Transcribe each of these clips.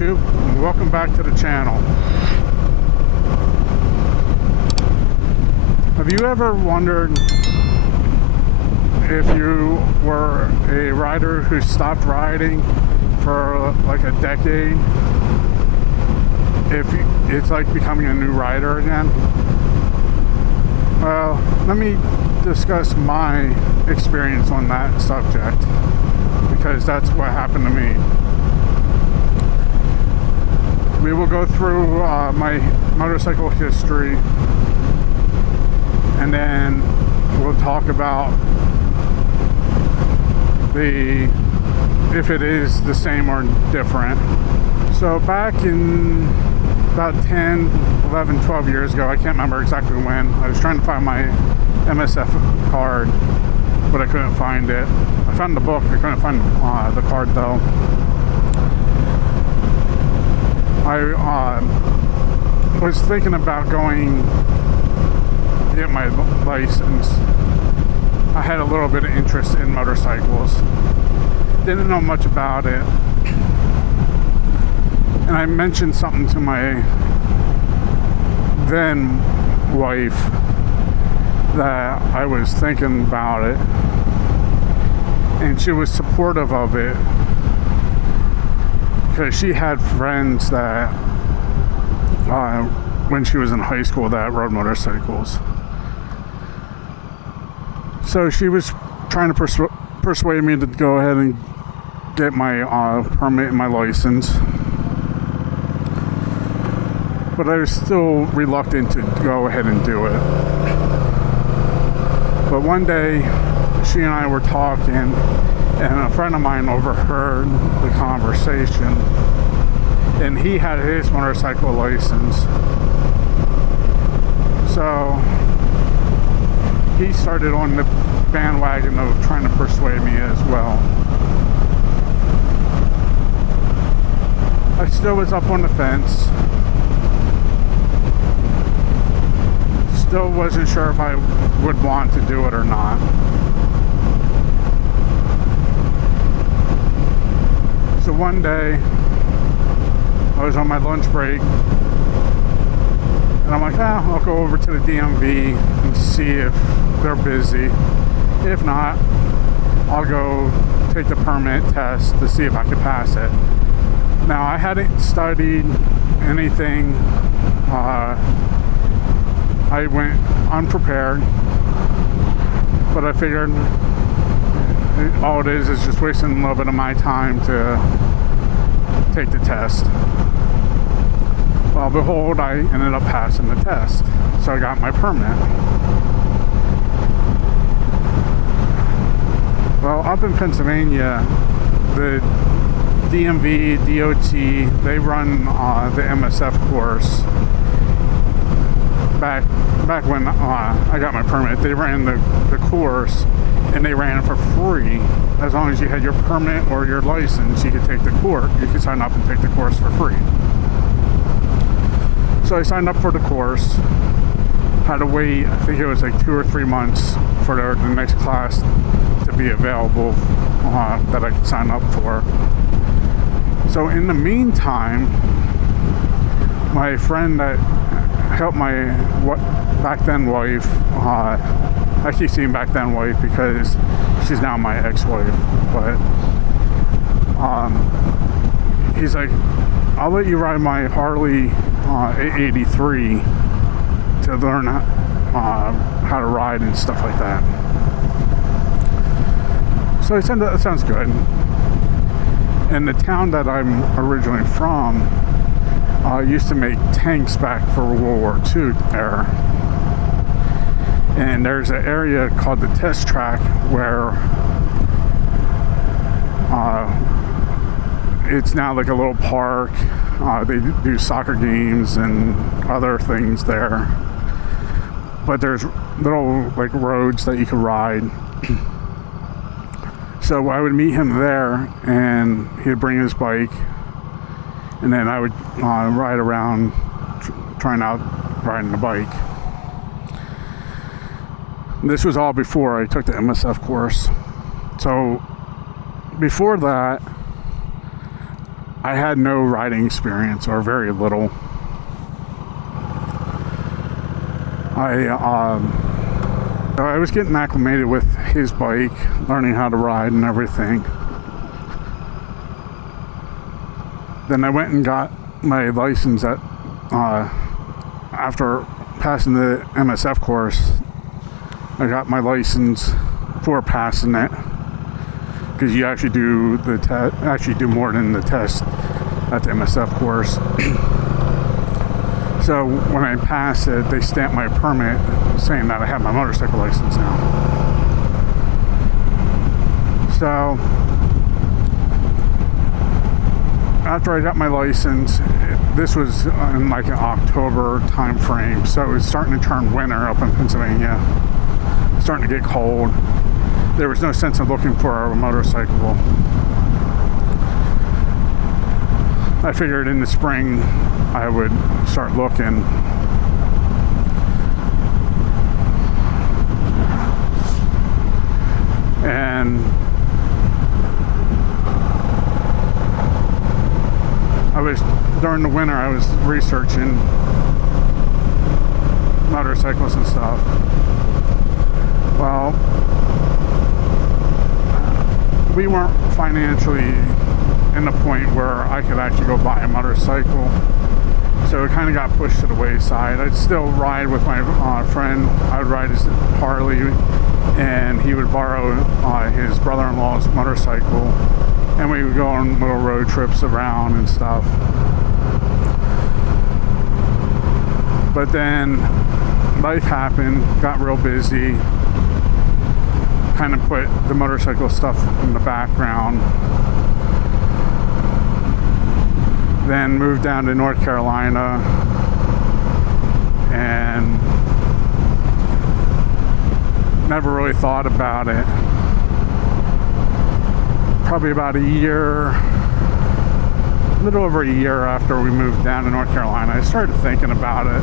YouTube, and welcome back to the channel. Have you ever wondered if you were a rider who stopped riding for like a decade, if it's like becoming a new rider again? Well, let me discuss my experience on that subject, because that's what happened to me. We will go through my motorcycle history, and then we'll talk about if it is the same or different. So back in about 10, 11, 12 years ago, I can't remember exactly when, I was trying to find my MSF card, but I couldn't find it. I found the book, I couldn't find the card though. I was thinking about going to get my license. I had a little bit of interest in motorcycles. Didn't know much about it. And I mentioned something to my then wife that I was thinking about it. And she was supportive of it, because she had friends that when she was in high school that rode motorcycles. So she was trying to persuade me to go ahead and get my permit and my license, but I was still reluctant to go ahead and do it. But one day she and I were talking, and a friend of mine overheard the conversation, and he had his motorcycle license. So he started on the bandwagon of trying to persuade me as well. I still was up on the fence. Still wasn't sure if I would want to do it or not. So one day, I was on my lunch break, and I'm like, I'll go over to the DMV and see if they're busy. If not, I'll go take the permit test to see if I could pass it. Now, I hadn't studied anything. I went unprepared, but I figured all it is just wasting a little bit of my time to take the test. Well, behold, I ended up passing the test, so I got my permit. Well, up in Pennsylvania, the DMV, DOT, they run the MSF course. Back when I got my permit, they ran the course, and they ran it for free. As long as you had your permit or your license, you could take the course. You could sign up and take the course for free. So I signed up for the course. Had to wait, I think it was like 2 or 3 months for the next class to be available that I could sign up for. So in the meantime, my friend that helped my back then wife, I keep saying back then wife because she's now my ex-wife, but he's like, I'll let you ride my Harley 883 to learn how to ride and stuff like that. So I said, that sounds good. And the town that I'm originally from used to make tanks back for World War II era. And there's an area called the test track where it's now like a little park. They do soccer games and other things there. But there's little like roads that you could ride. So I would meet him there, and he'd bring his bike, and then I would ride around trying out riding the bike. This was all before I took the MSF course. So before that, I had no riding experience, or very little. I was getting acclimated with his bike, learning how to ride and everything. Then I went and got my license after passing the MSF course. I got my license for passing it, because you actually do do more than the test at the MSF course. So when I passed it, they stamped my permit saying that I have my motorcycle license now. So after I got my license, this was in like an October time frame, so it was starting to turn winter up in Pennsylvania. Starting to get cold. There was no sense of looking for a motorcycle. I figured in the spring I would start looking. And during the winter I was researching motorcycles and stuff. Well, we weren't financially in the point where I could actually go buy a motorcycle, so it kind of got pushed to the wayside. I'd still ride with my friend. I would ride his Harley, and he would borrow his brother-in-law's motorcycle, and we would go on little road trips around and stuff. But then life happened, got real busy, kind of put the motorcycle stuff in the background. Then moved down to North Carolina, and never really thought about it. Probably about a little over a year after we moved down to North Carolina, I started thinking about it.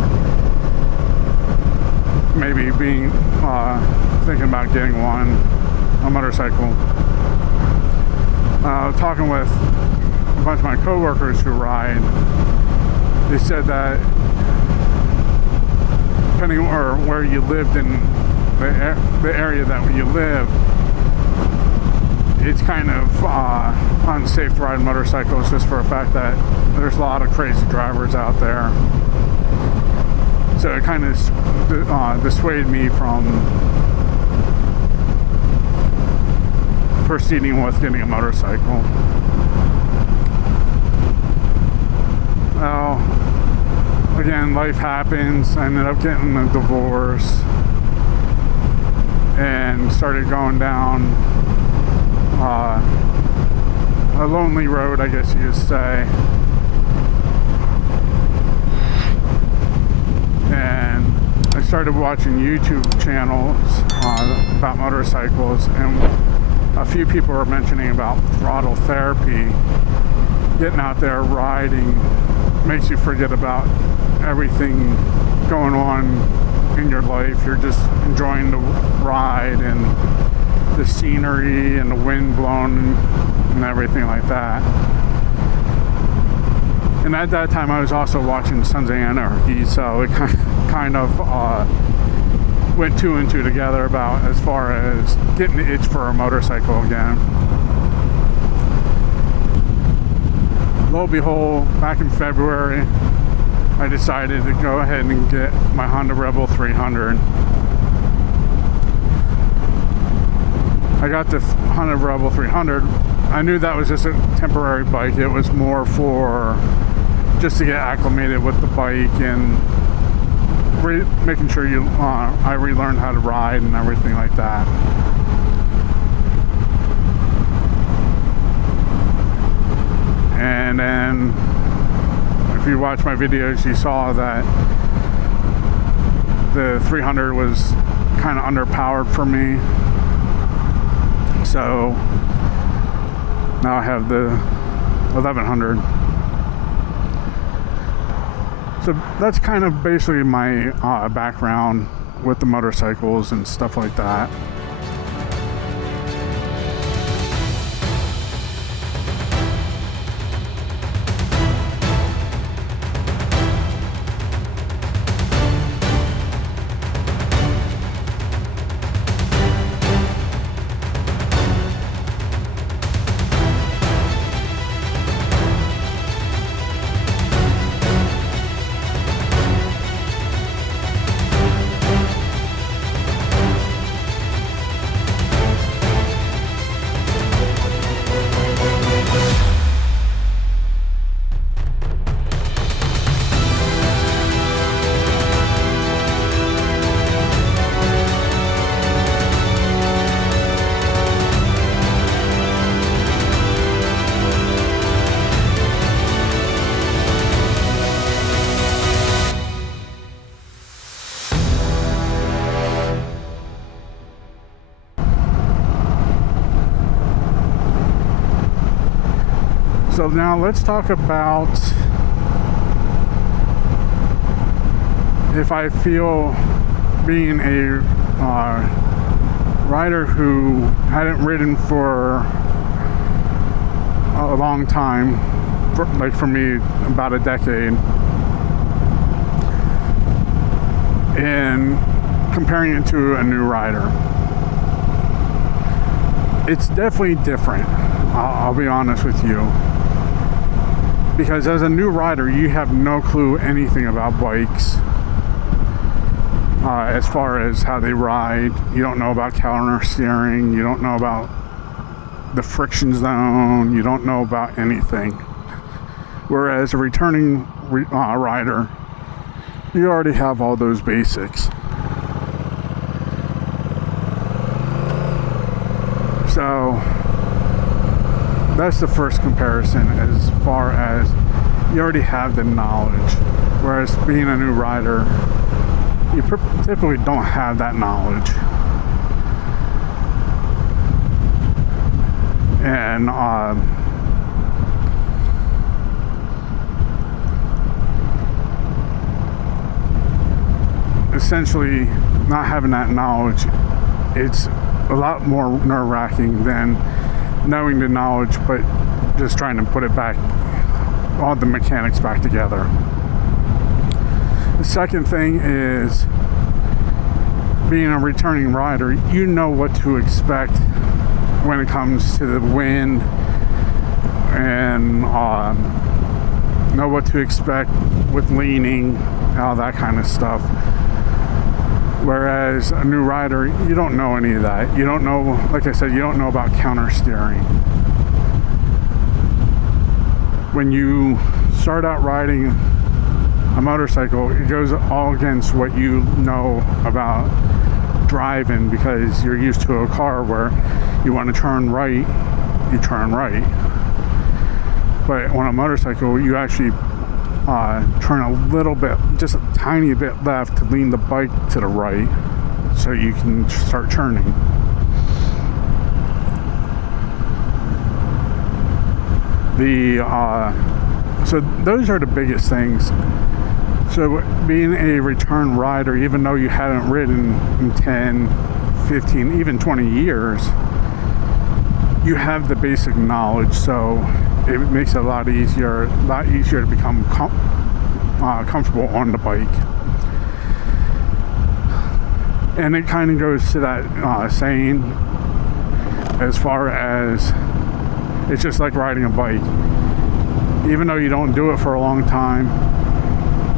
Maybe thinking about getting a motorcycle. Talking with a bunch of my coworkers who ride, they said that depending on where you lived in the area that you live, it's kind of unsafe to ride motorcycles, just for a fact that there's a lot of crazy drivers out there. So it kind of dissuaded me from proceeding with getting a motorcycle. Well, again, life happens. I ended up getting a divorce and started going down a lonely road, I guess you could say. And I started watching YouTube channels about motorcycles, and a few people were mentioning about throttle therapy. Getting out there riding makes you forget about everything going on in your life. You're just enjoying the ride and the scenery and the wind blowing and everything like that. And at that time I was also watching Sons of Anarchy, so it kind of went two and two together about as far as getting the itch for a motorcycle again. Lo and behold, back in February, I decided to go ahead and get my Honda Rebel 300. I got the Honda Rebel 300. I knew that was just a temporary bike. It was more for just to get acclimated with the bike and making sure I relearned how to ride and everything like that. And then if you watch my videos, you saw that the 300 was kind of underpowered for me. So now I have the 1100. So that's kind of basically my background with the motorcycles and stuff like that. So now let's talk about if I feel being a rider who hadn't ridden for a long time, for me about a decade, and comparing it to a new rider. It's definitely different, I'll be honest with you, because as a new rider you have no clue anything about bikes. As far as how they ride, you don't know about counter steering, you don't know about the friction zone, you don't know about anything. Whereas a returning rider, you already have all those basics. So that's the first comparison, as far as you already have the knowledge. Whereas being a new rider, you typically don't have that knowledge. And essentially not having that knowledge, it's a lot more nerve-wracking than knowing the knowledge but just trying to put it back, all the mechanics back together. The second thing is, being a returning rider, you know what to expect when it comes to the wind, and know what to expect with leaning, all that kind of stuff. Whereas a new rider, you don't know any of that. You don't know, like I said, you don't know about counter steering. When you start out riding a motorcycle, it goes all against what you know about driving, because you're used to a car where you want to turn right, you turn right. But on a motorcycle, you actually turn a little bit, just a tiny bit left to lean the bike to the right so you can start turning. So those are the biggest things. So being a return rider, even though you hadn't ridden in 10, 15, even 20 years, you have the basic knowledge, so it makes it a lot easier to become comfortable on the bike. And it kind of goes to that saying, as far as it's just like riding a bike. Even though you don't do it for a long time,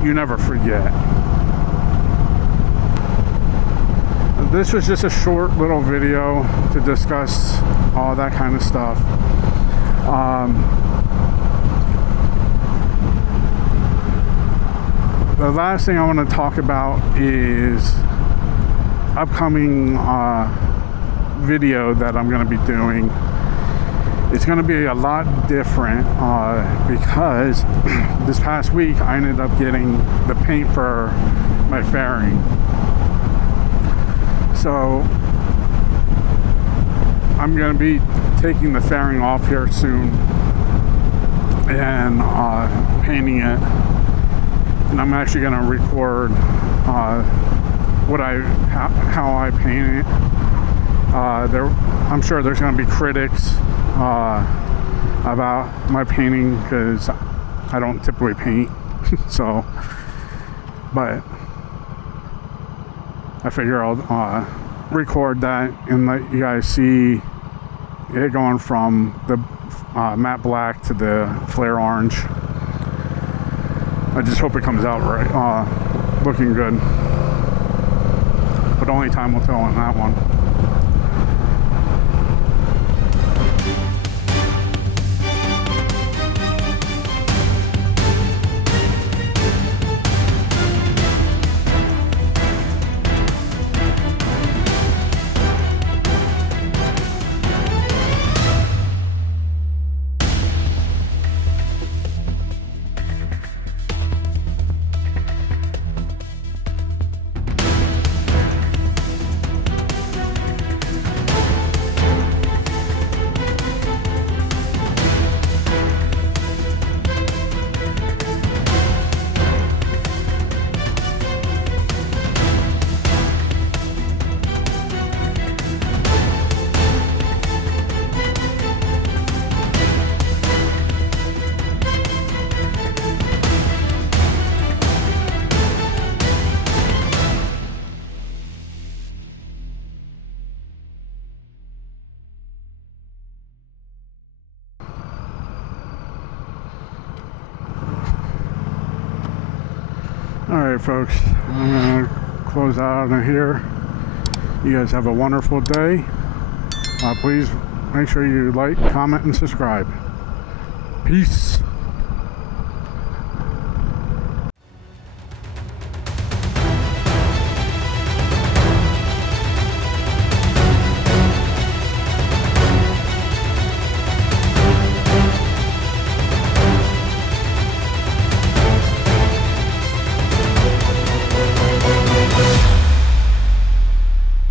you never forget. This was just a short little video to discuss all that kind of stuff. The last thing I want to talk about is upcoming video that I'm going to be doing. It's going to be a lot different because this past week I ended up getting the paint for my fairing. So I'm going to be taking the fairing off here soon and painting it. And I'm actually going to record how I paint it. I'm sure there's going to be critics about my painting because I don't typically paint. So, but I figure I'll record that and let you guys see it going from the matte black to the flare orange. I just hope it comes out right, looking good. But only time will tell on that one. Alright folks, I'm gonna close out of here. You guys have a wonderful day. Please make sure you like, comment, and subscribe. Peace.